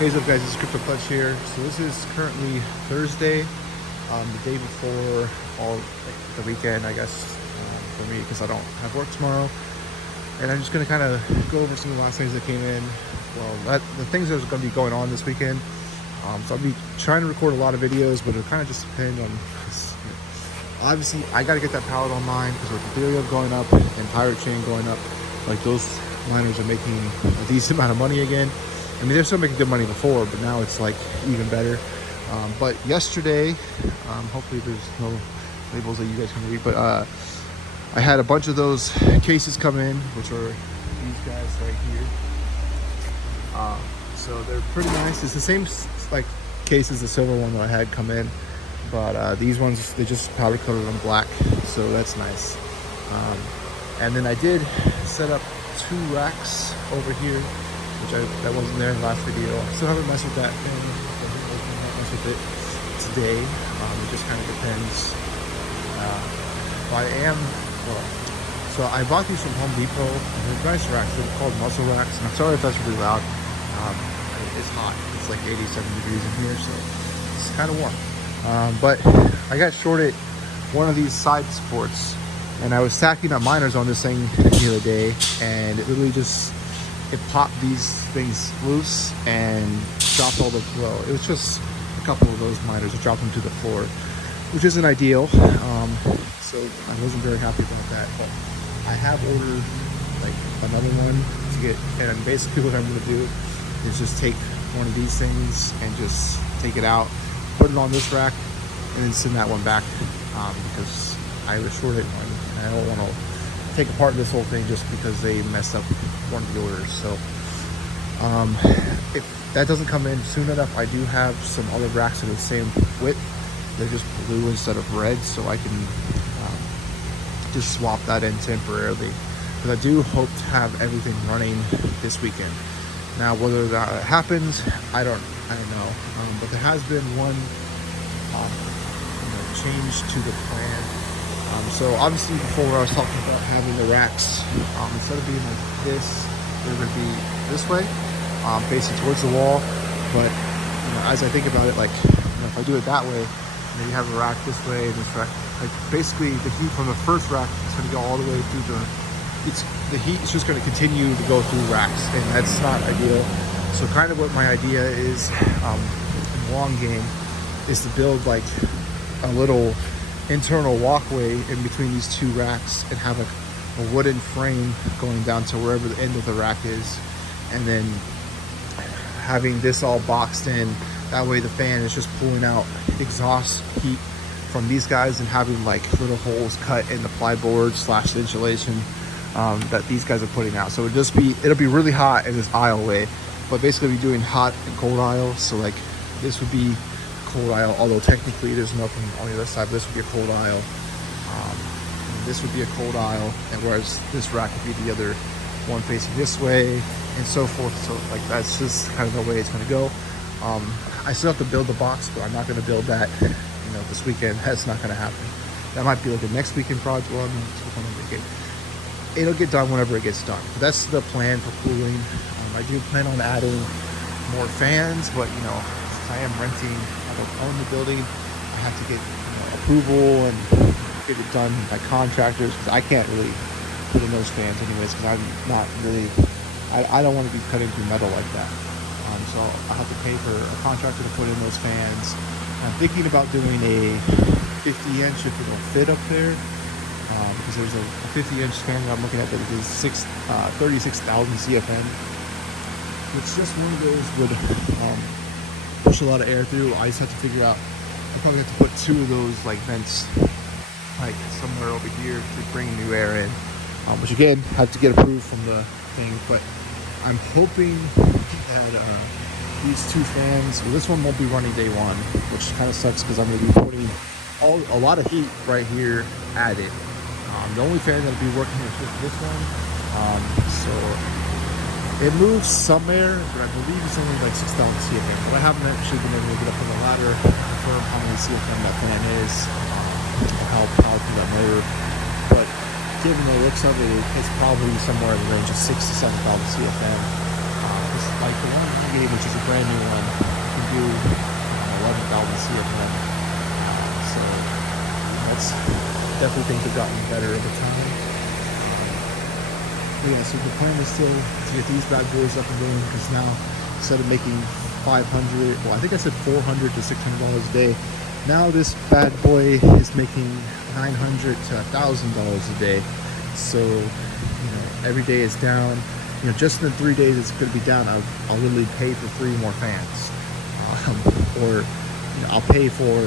Hey, what's up guys, it's Crypto Clutch here. So this is currently Thursday, the day before the weekend, I guess, for me, because I don't have work tomorrow. And I'm just going to kind of go over some of the last things that came in. Well, the things that are going to be going on this weekend. So I'll be trying to record a lot of videos, but it'll kind of just depend on, obviously, I got to get that pallet online, because with Ethereum going up and Pirate Chain going up, like those miners are making a decent amount of money again. I mean, they're still making good money before, but now it's like even better. But yesterday, hopefully there's no labels that you guys can read, but I had a bunch of those cases come in, which are these guys right here. So they're pretty nice. It's the same like case as the silver one that I had come in, but these ones, they just powder coated them black, so that's nice. And then I did set up 2 racks over here, which that wasn't there in the last video. I still haven't messed with that. I might mess with it today. It just kind of depends. So I bought these from Home Depot. They're nice racks. They're called muscle racks. And I'm sorry if that's really loud. It's hot. It's like 87 degrees in here, so it's kind of warm. But I got shorted one of these side supports, and I was stacking up miners on this thing the other day, and it literally just, it popped these things loose and dropped all the, well, it was just a couple of those miners that dropped them to the floor, which isn't ideal. So I wasn't very happy about that, but I have ordered like another one to get, and basically what I'm going to do is just take one of these things and just take it out, put it on this rack, and then send that one back, because I was shorted one, and I don't want to take apart this whole thing just because they messed up one of the orders. So if that doesn't come in soon enough, I do have some other racks of the same width. They're just blue instead of red, so I can just swap that in temporarily, because I do hope to have everything running this weekend. Now whether that happens, I don't know, but there has been one change to the plan. So obviously before I was talking about having the racks, instead of being like this, they're going to be this way, facing towards the wall. But as I think about it, like if I do it that way, and then you have a rack this way and this rack, like basically the heat from the first rack is going to go all the way through the heat is just going to continue to go through racks, and that's not ideal. So kind of what my idea is, in the long game, is to build like a little internal walkway in between these 2 racks, and have a wooden frame going down to wherever the end of the rack is, and then having this all boxed in. That way the fan is just pulling out exhaust heat from these guys, and having like little holes cut in the plyboard / insulation that these guys are putting out. So it'll be really hot in this aisle way, but basically we're doing hot and cold aisles. So like this would be cold aisle, although technically there's nothing on the other side, but this would be a cold aisle. And this would be a cold aisle, and whereas this rack would be the other one facing this way, and so forth. So like that's just kind of the way it's going to go. I still have to build the box, but I'm not going to build that this weekend. That's not going to happen. That might be like a next weekend project. Well, I mean, it'll get done whenever it gets done. But that's the plan for cooling. I do plan on adding more fans, but since I am renting, I don't own the building, I have to get approval and get it done by contractors, because I can't really put in those fans anyways, because I'm not really, I don't want to be cutting through metal like that. So I have to pay for a contractor to put in those fans. I'm thinking about doing a 50-inch if it'll fit up there, because there's a 50-inch fan that I'm looking at that is 36,000 CFM, which just one of those would push a lot of air through. I just have to figure out, I probably have to put 2 of those like vents like somewhere over here to bring new air in, which again have to get approved from the thing. But I'm hoping that these 2 fans, well, this one won't be running day 1, which kind of sucks because I'm going to be putting a lot of heat right here at it. The only fan that'll be working is just this one. So it moves some air, but I believe it's only like 6,000 CFM. But I haven't actually been able to get up on the ladder to confirm how many CFM that fan is, or how powerful that motor. But given the looks of it, it's probably somewhere in the range of 6,000 to 7,000 CFM. Like the one I gave, which is a brand new one, can do 11,000 CFM. So that's definitely things have gotten better over time. But yeah, so the plan is still to get these bad boys up and going, because now instead of making 500, well, I think I said 400 to $600 a day. Now this bad boy is making $900 to $1,000 a day. So, every day is down. Just in the 3 days it's going to be down, I'll literally pay for 3 more fans. Or, I'll pay for,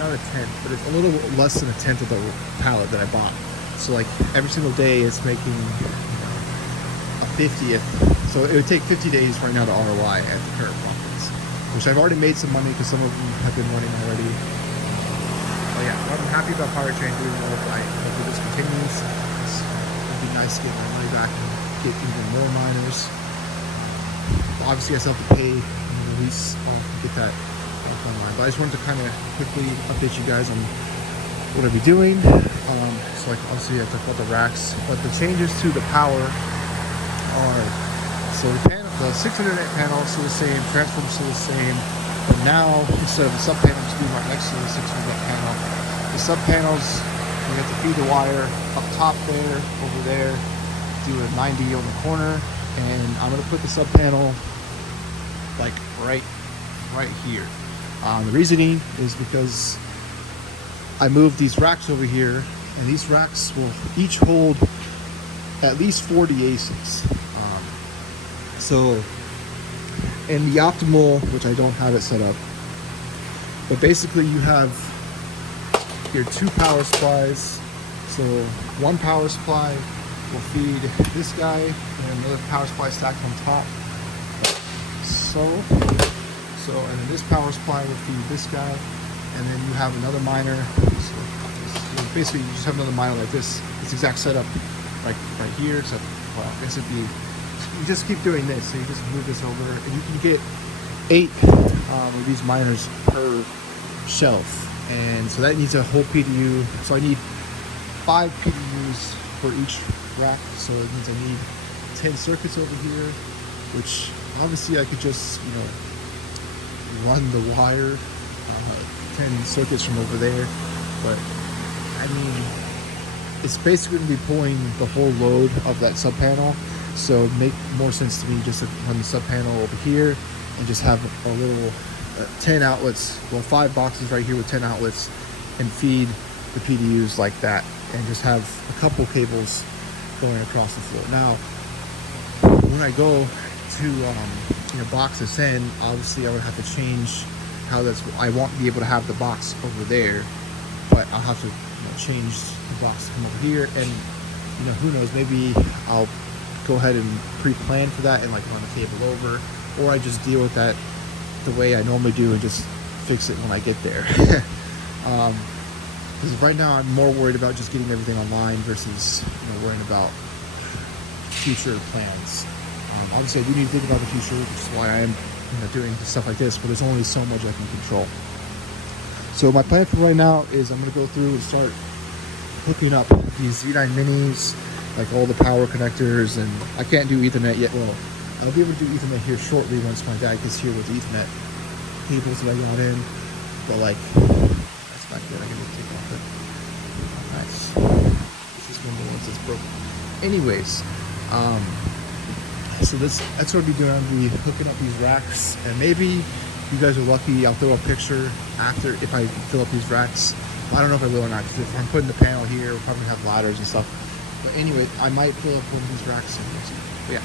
not a tenth, but it's a little less than a tenth of the pallet that I bought. So like every single day it's making a 50th. So it would take 50 days right now to ROI at the current profits, which I've already made some money because some of them have been running already. But yeah, I'm happy about Pirate Train doing well. I hope this continues. It'd be nice to get my money back and get even more miners. Obviously I still have to pay and release to get that back online. But I just wanted to kind of quickly update you guys on what I'll be doing. So like obviously I talked about the racks, but the changes to the power are, so the 600 amp panel is still the same, transformer is still the same, but now instead of the sub panel just being right next to the 600 amp panel, the sub panels, you have to feed the wire up top there, over there, do a 90 on the corner, and I'm gonna put the sub panel like right here. The reasoning is because I moved these racks over here, and these racks will each hold at least 40 ASICs. So, in the optimal, which I don't have it set up, but basically you have your 2 power supplies. So one power supply will feed this guy, and another power supply stacked on top. So, and then this power supply will feed this guy, and then you have another miner. So basically, you just have another miner like this. This exact setup, like right here. Except, well, I guess it'd be, you just keep doing this. So you just move this over, and you can get 8 of these miners per shelf, and so that needs a whole PDU. So I need 5 PDUs for each rack. So it means I need 10 circuits over here, which obviously I could just, run the wire 10 circuits from over there, but I mean it's basically going to be pulling the whole load of that sub panel, so it make more sense to me just to run the sub panel over here and just have a little 10 outlets, well 5 boxes right here with 10 outlets, and feed the PDUs like that, and just have a couple cables going across the floor. Now when I go to box this in, obviously I would have to change how that's, I won't be able to have the box over there, but I'll have to change the box to come over here, and who knows, maybe I'll go ahead and pre-plan for that and like run the cable over, or I just deal with that the way I normally do and just fix it when I get there. Because right now I'm more worried about just getting everything online versus worrying about future plans. Obviously I do need to think about the future, which is why I am doing stuff like this, but there's only so much I can control. So my plan for right now is I'm going to go through and start hooking up these Z9 minis, like all the power connectors, and I can't do Ethernet yet. Well, I'll be able to do Ethernet here shortly once my dad gets here with the Ethernet cables that I got in, but like, that's not good. I can just take off it. Nice. This is one of the ones that's broken. Anyways, so that's what I'll be doing. I'll be hooking up these racks, and maybe you guys are lucky, I'll throw a picture after if I fill up these racks. I don't know if I will or not, because if I'm putting the panel here, we'll probably have ladders and stuff. But anyway, I might fill up one of these racks soon. But yeah.